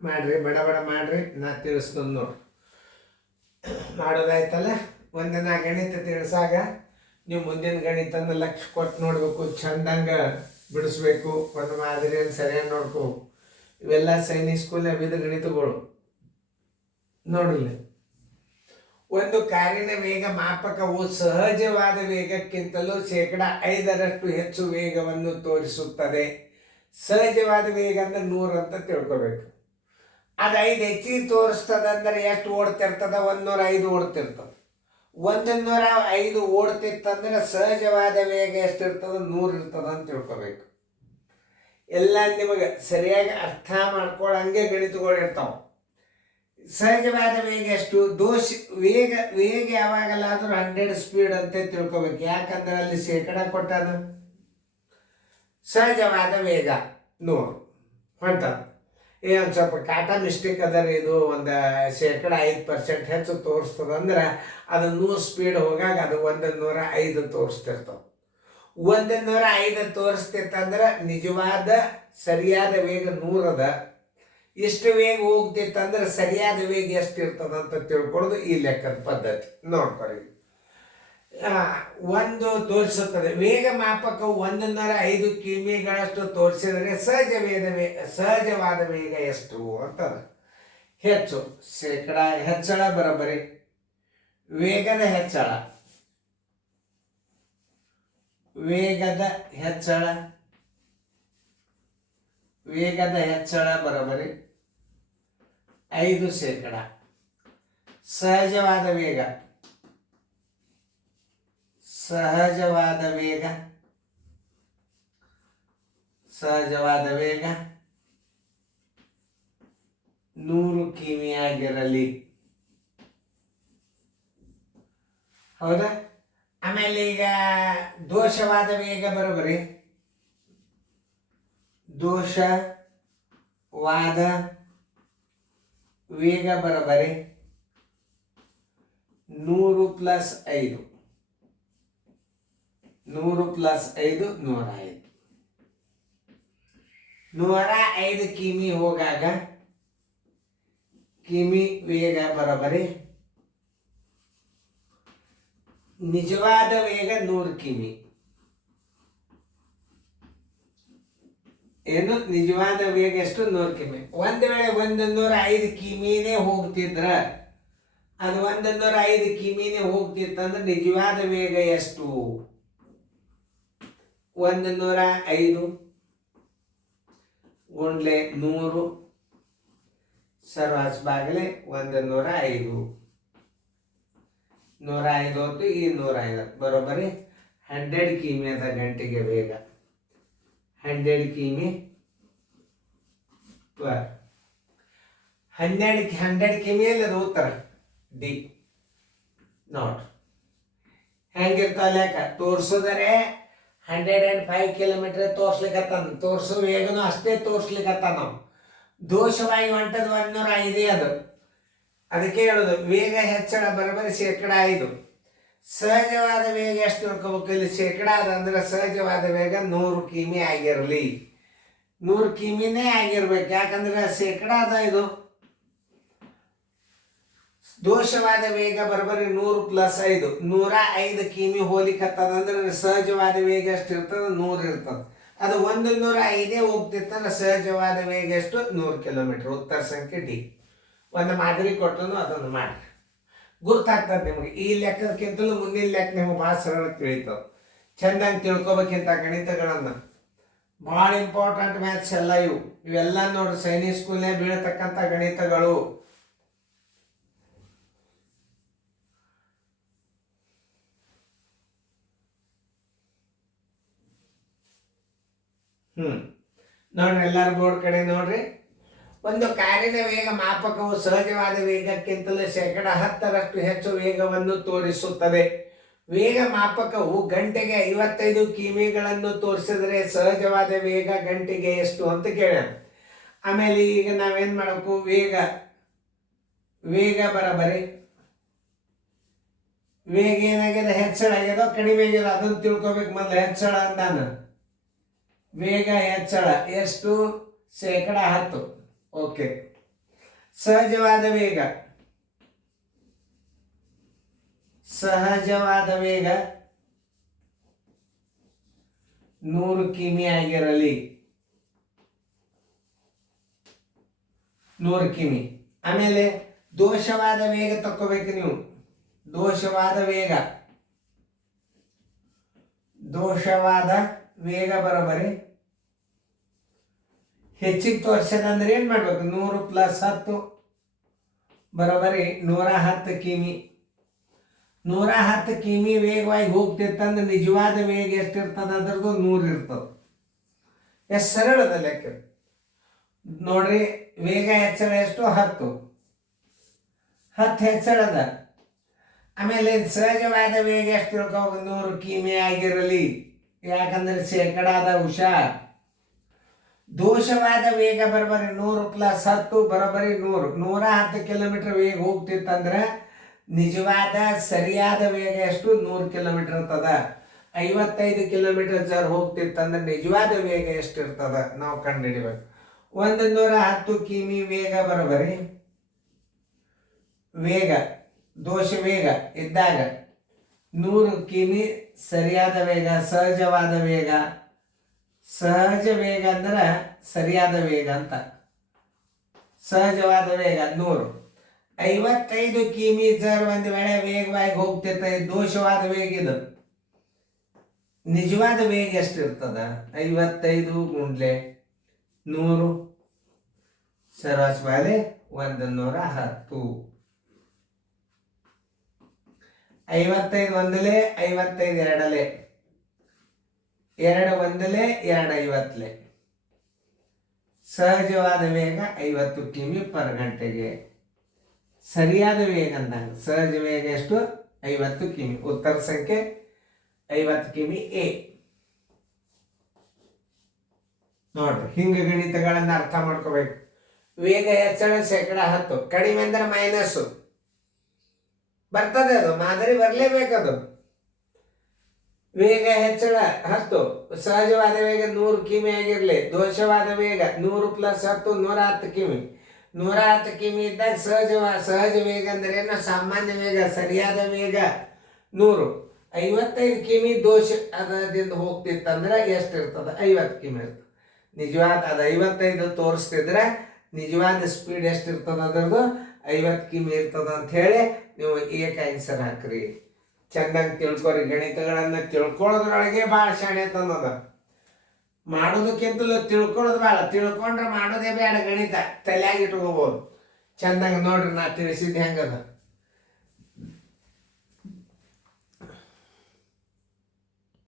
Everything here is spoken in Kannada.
ಮಾಡ್ರಿ, ಬಡ ಬಡ ಮಾಡ್ರಿ. ನಾ ತಿಳಿಸ್ತಂದು ನೋಡಿ. ಮಾಡೋದಾಯ್ತಲ್ಲ. ಒಂದಿನ ಗಣಿತ ತಿಳಿಸಾಗ ನೀವು ಮುಂದಿನ ಗಣಿತನ ಲಕ್ಷ ಕೊಟ್ಟು ನೋಡ್ಬೇಕು, ಚಂದಂಗ ಬಿಡಿಸ್ಬೇಕು, ಒಂದು ಮಾದರಿಯನ್ನು ಸರಿಯಾಗಿ ನೋಡ್ಕೋ. ಇವೆಲ್ಲ ಸೈನಿಕ್ ಸ್ಕೂಲ್ನ ವಿವಿಧ ಗಣಿತಗಳು ನೋಡಿಲ್ಲ. ಒಂದು ಕಾರಿನ ವೇಗ ಮಾಪಕವು ಸಹಜವಾದ ವೇಗಕ್ಕಿಂತಲೂ 5% ಹೆಚ್ಚು ವೇಗವನ್ನು ತೋರಿಸುತ್ತದೆ. ಸಹಜವಾದ ವೇಗ ಅಂದ್ರೆ 100 ಅಂತ ತಿಳ್ಕೊಬೇಕು. ಅದು 5 ಹೆಚ್ಚಿಗೆ ತೋರಿಸ್ತದ ಅಂದ್ರೆ ಎಷ್ಟು ಓಡ್ತಿರ್ತದ? 105 ಓಡ್ತಿರ್ತದ. 105 ಓಡ್ತಿತ್ತಂದ್ರೆ ಸಹಜವಾದ ವೇಗ ಎಷ್ಟಿರ್ತದ? 100 ಇರ್ತದ ಅಂತ ತಿಳ್ಕೊಬೇಕು. ಎಲ್ಲ ನಿಮಗೆ ಸರಿಯಾಗಿ ಅರ್ಥ ಮಾಡ್ಕೊಳ್ಳಂಗೆ ಗಣಿತಗಳು ಇರ್ತಾವ. ಸಹಜವಾದ ವೇಗ ಎಷ್ಟು? ವೇಗ ಯಾವಾಗಲಾದ್ರೂ 100 ಸ್ಪೀಡ್ ಅಂತ ತಿಳ್ಕೊಬೇಕು. ಯಾಕಂದ್ರೆ ಅಲ್ಲಿ ಶೇಕಡ ಕೊಟ್ಟಾನ. ಸಹಜವಾದ ವೇಗ 100 ಹೊಂಟ. ಒಂದು ಸ್ವಲ್ಪ ಕಾಟಾ ಮಿಸ್ಟೇಕ್ ಅದರಿ. ಇದು ಒಂದು ಶೇಕಡ 5% ಹೆಚ್ಚು ತೋರಿಸ್ತದಂದ್ರೆ ಅದು 100 ಸ್ಪೀಡ್ ಹೋಗಾಗ ಅದು 105 ತೋರಿಸ್ತಿರ್ತಾವ. 105 ತೋರಿಸ್ತಿತ್ತಂದ್ರೆ ನಿಜವಾದ ಸರಿಯಾದ ವೇಗ 100 ಅದ. ಇಷ್ಟು ವೇಗ ಹೋಗ್ತಿತ್ತಂದ್ರೆ ಸರಿಯಾದ ವೇಗ ಎಷ್ಟು ಇರ್ತದಂತ ತಿಳ್ಕೊಳ್ಳೋದು ಈ ಲೆಕ್ಕದ ಪದ್ಧತಿ. ನೋಡ್ಕೊರಿ. ಒಂದು ತೋರಿಸುತ್ತದೆ ವೇಗ ಮಾಪಕವು 105 ಕಿಮಿಗಳಷ್ಟು ತೋರಿಸಿದರೆ ಸಹಜವಾದ ವೇಗ ಎಷ್ಟು ಅಂತದ. ಹೆಚ್ಚು ಶೇಕಡ ಹೆಚ್ಚಳ ಬರೋಬ್ಬರಿ ವೇಗದ ಹೆಚ್ಚಳ. ವೇಗದ ಹೆಚ್ಚಳ ಬರೋಬ್ಬರಿ 5%. ಸಹಜವಾದ ವೇಗ 100 ಕಿಮಿ ಆಗಿರಲಿ. ಹೌದಾ? ಆಮೇಲೆ ಈಗ ದೋಷವಾದ ವೇಗ ಬರೋಬ್ಬರಿ ದೋಷವಾದ ವೇಗ ಬರೋಬ್ಬರಿ 100 + 5. 100 + 5 105. 105 ಕಿಮಿ ಹೋಗಾಗ ಕಿಮಿ ವೇಗ ಬರೋಬ್ಬರಿ ನಿಜವಾದ ವೇಗ 100 ಕಿಮಿ. ಏನು ನಿಜವಾದ ವೇಗ ಎಷ್ಟು? 100 ಕಿಮಿ. ಒಂದು ವೇಳೆ 105 ಕಿಮಿನೇ ಹೋಗ್ತಿದ್ರ, ಅದು 105 ಕಿಮಿನೇ ಹೋಗ್ತಿತ್ತಂದ್ರೆ ನಿಜವಾದ ವೇಗ ಎಷ್ಟು? 105 ಗುಂಡ್ಲೆ 100 ಸರ್ವಾಸ್ ಬಾಗಲೆ 105. 105 ಹೊತ್ತು ಈ 105 ಬರೋಬ್ಬರಿ 100 ಕಿಮಿ ಅದ ಗಂಟೆಗೆ ವೇಗ. 100 ಕಿಮಿ 100 ಕಿಮಿಯಲ್ಲಿ ಅದು ಉತ್ತರ ಡಿ. ನೋಡ್ರಿ ಹೆಂಗಿರ್ತಾವ ಲೆಕ್ಕ. ತೋರ್ಸೋದರೆ 105 ಕಿಲೋಮೀಟರ್ ತೋರ್ಸ್ಲಿಕ್ಕತ್ತಾನ. ತೋರ್ಸೋ ವೇಗನೂ ಅಷ್ಟೇ ತೋರ್ಸ್ಲಿಕ್ಕತ್ತಾನ. ನಾವು ದೋಷವಾಗಿ ಹೊಂಟದ 105 ಅದು. ಅದಕ್ಕೆ ಹೇಳೋದು ವೇಗ ಹೆಚ್ಚಳ ಬರೋಬ್ಬರಿ ಶೇಕಡ 5. ಸಹಜವಾದ ವೇಗ ಎಷ್ಟು ತಿಳ್ಕೊಬೇಕು ಇಲ್ಲಿ? ಶೇಕಡ ಅದಂದ್ರೆ ಸಹಜವಾದ ವೇಗ 100 ಕಿಮಿ ಆಗಿರಲಿ. 100 ಕಿಮಿನೇ ಆಗಿರ್ಬೇಕು. ಯಾಕಂದ್ರೆ ಶೇಕಡ ಅದ ಇದು. ದೋಷವಾದ ವೇಗ ಬರೋಬ್ಬರಿ 100 + 5. 105 ಕಿಮಿ ಹೋಲಿಕತ್ತದಂದ್ರೆ ಸಹಜವಾದ ವೇಗ ಎಷ್ಟು ಇರ್ತದೆ? 100 ಇರ್ತದೆ. ಅದು 105 ಹೋಗ್ತಿರ್ತಂದ್ರೆ ಸಹಜವಾದ ವೇಗ ಎಷ್ಟು? 100 ಕಿಲೋಮೀಟರ್. ಉತ್ತರ ಸಂಖ್ಯೆ ಡಿ. ಒಂದು ಮಾದರಿ ಕೊಟ್ಟನು ಅದನ್ನು ಮಾಡಿ ಗುರ್ತಾಗ್ತದೆ ನಿಮಗೆ. ಈ ಲೆಕ್ಕದಕ್ಕಿಂತಲೂ ಮುಂದಿನ ಲೆಕ್ಕ ನಿಮಗೆ ಭಾಳ ಸರಳ ತಿಳಿತಾವೆ. ಚೆಂದಂಗೆ ತಿಳ್ಕೊಬೇಕಿಂತ ಗಣಿತಗಳನ್ನು. ಭಾಳ ಇಂಪಾರ್ಟೆಂಟ್ ಮ್ಯಾಥ್ಸ್ ಎಲ್ಲ ಇವೆಲ್ಲ ನೋಡ್ರಿ ಸೈನಿಕ್ ಸ್ಕೂಲ್ನೇ ಬೀಳತಕ್ಕಂಥ ಗಣಿತಗಳು. ನೋಡ್ರಿ ಎಲ್ಲಾರು ಬೋರ್ಡ್ ಕಡೆ ನೋಡ್ರಿ. ಒಂದು ಕಾರಿನ ವೇಗ ಮಾಪಕವು ಸಹಜವಾದ ವೇಗಕ್ಕಿಂತಲೂ ಶೇಕಡ 10ರಷ್ಟು ಹೆಚ್ಚು ವೇಗವನ್ನು ತೋರಿಸುತ್ತದೆ. ವೇಗ ಮಾಪಕವು ಗಂಟೆಗೆ 55 ಕಿಮಿಗಳನ್ನು ತೋರಿಸಿದರೆ ಸಹಜವಾದ ವೇಗ ಗಂಟೆಗೆ ಎಷ್ಟು ಅಂತ ಕೇಳ್ಯಾರ. ಆಮೇಲೆ ಈಗ ನಾವೇನ್ ಮಾಡಬೇಕು? ವೇಗ ಬರೋಬ್ಬರಿ ವೇಗ ಏನಾಗ್ಯದ? ಹೆಚ್ಚಳ ಆಗ್ಯದ ಕಡಿಮೆ ಆಗ್ಯದ ಅದನ್ನು ತಿಳ್ಕೊಬೇಕು ಮೊದಲು. ಹೆಚ್ಚಳ ಅಂದಾನ ವೇಗ ಹೆಚ್ಚಳ ಎಷ್ಟು? ಶೇಕಡ 10. ಓಕೆ. ಸಹಜವಾದ ವೇಗ, ಸಹಜವಾದ ವೇಗ 100 ಕಿಮಿ ಆಗಿರಲಿ, 100 ಕಿಮಿ. ಆಮೇಲೆ ದೋಷವಾದ ವೇಗ ತಕ್ಕೋಬೇಕು ನೀವು. ದೋಷವಾದ ವೇಗ, ದೋಷವಾದ ವೇಗ ಬರೋಬರಿ ಹೆಚ್ಚಿಗೆ ತೋರಿಸೋದಂದ್ರೆ ಏನು ಮಾಡ್ಬೇಕು? 100 + 10 ಬರೋಬರಿ 110 ಕಿಮಿ. 110 ಕಿಮಿ ವೇಗವಾಗಿ ಹೋಗ್ತಿತ್ತಂದ್ರೆ ನಿಜವಾದ ವೇಗ ಎಷ್ಟಿರ್ತದೆ? ಅದ್ರದ್ದು 100 ಇರ್ತದೆ. ಎಷ್ಟು ಸರಳದ ಲೆಕ್ಕ ನೋಡ್ರಿ. ವೇಗ ಹೆಚ್ಚಳ ಎಷ್ಟು? 10 ಹೆಚ್ಚಳದ. ಆಮೇಲೆ ಸಹಜವಾದ ವೇಗ ಎಷ್ಟು ತಿಳ್ಕೋಬೇಕು? 100 ಕಿಮಿ ಆಗಿರಲಿ, ಯಾಕಂದ್ರೆ ಶೇಕಡಾದ ಹುಷಾರ್. ದೋಷವಾದ ವೇಗ ಬರೋಬರಿ 100 + 10 ಬರೋಬರಿ 100. 110 ಕಿಲೋಮೀಟರ್ ವೇಗ ಹೋಗ್ತಿತ್ತಂದ್ರೆ ನಿಜವಾದ ಸರಿಯಾದ ವೇಗ ಎಷ್ಟು? 100 ಕಿಲೋಮೀಟರ್ ಇರ್ತದ. 55 ಕಿಲೋಮೀಟರ್ ಜರ್ ಹೋಗ್ತಿತ್ತಂದ್ರೆ ನಿಜವಾದ ವೇಗ ಎಷ್ಟು ಇರ್ತದ ನಾವು ಕಂಡುಹಿಡಿಬೇಕು. 110 ಕಿಮಿ ವೇಗ ಬರೋಬರಿ ವೇಗ, ದೋಷ ವೇಗ ಇದ್ದಾಗ 100 ಕಿಮಿ ಸರಿಯಾದ ವೇಗ, ಸಹಜವಾದ ವೇಗ. ಸಹಜ ವೇಗ ಅಂದ್ರೆ ಸರಿಯಾದ ವೇಗ ಅಂತ. ಸಹಜವಾದ ವೇಗ 100. 55 ಕಿಮಿ ಜರ್ ಒಂದು ವೇಳೆ ವೇಗವಾಗಿ ಹೋಗ್ತಿರ್ತದೆ, ದೋಷವಾದ ವೇಗ ಇದು. ನಿಜವಾದ ವೇಗ ಎಷ್ಟಿರ್ತದ? 55 × 100 ಸರಾಸರಿ 110. 55 ಒಂದಲೇ, 55 ಎರಡಲೆ, 2 ಒಂದಲೇ, 2 50ಲೆ. ಸಹಜವಾದ ವೇಗ 50 ಕಿಮಿ ಪರ್ ಗಂಟೆಗೆ. ಸರಿಯಾದ ವೇಗ ಅಂದಂಗೆ ಸಹಜ ವೇಗ ಎಷ್ಟು? 50 ಕಿಮಿ. ಉತ್ತರ ಸಂಖ್ಯೆ 50 ಕಿಮಿ ಎ. ನೋಡ್ರಿ, ಹಿಂಗೆ ಗಣಿತಗಳನ್ನ ಅರ್ಥ ಮಾಡ್ಕೋಬೇಕು. ವೇಗ ಹೆಚ್ಚಳ ಶೇಕಡ 10, ಕಡಿಮೆ ಅಂದ್ರೆ ಮೈನಸ್ಸು ಬರ್ತದೆ, ಅದು ಮಾದರಿ ಬರಲೇಬೇಕದು. ವೇಗ ಹೆಚ್ಚಳ 10, ಸಹಜವಾದ ವೇಗ 100 ಕಿಮಿ ಆಗಿರಲಿ, ದೋಷವಾದ ವೇಗ 100 + 10 110 ಕಿಮಿ. 110 ಕಿಮಿ ಇದ್ದಾಗ ಸಹಜ ವೇಗ ಅಂದ್ರೆ ಏನು? ಸಾಮಾನ್ಯ ವೇಗ, ಸರಿಯಾದ ವೇಗ 100. 55 ಕಿಮಿ ದೋಷ ಅದರಿಂದ ಹೋಗ್ತಿತ್ತಂದ್ರೆ ಎಷ್ಟಿರ್ತದೆ? 50 ಕಿಮಿ ಇರ್ತದೆ. ನಿಜವಾದ ಅದು 55 ತೋರಿಸ್ತಿದ್ರೆ ನಿಜವಾದ ಸ್ಪೀಡ್ ಎಷ್ಟಿರ್ತದೆ? ಅದರದ್ದು 50 ಕಿಮಿ ಇರ್ತದ ಅಂತ ಹೇಳಿ ನೀವು ಏಕ ಆನ್ಸರ್ ಹಾಕ್ರಿ. ಚೆನ್ನಾಗಿ ತಿಳ್ಕೊರಿ. ಗಣಿತಗಳನ್ನ ತಿಳ್ಕೊಳ್ಳೋದ್ರೊಳಗೆ ಭಾಳ ಶಾಣೆ ಅಂತಂದದ. ಮಾಡೋದಕ್ಕಿಂತಲೂ ತಿಳ್ಕೊಳ್ಳೋದು ಭಾಳ. ತಿಳ್ಕೊಂಡ್ರೆ ಮಾಡೋದೇ ಬೇಡ, ಗಣಿತ ತಲೆಯಾಗಿ ಇಟ್ಕೋಬೋದು. ಚೆನ್ನಾಗಿ ನೋಡ್ರಿ, ನಾ ತಿಳಿಸಿದ್ದು ಹೆಂಗದ.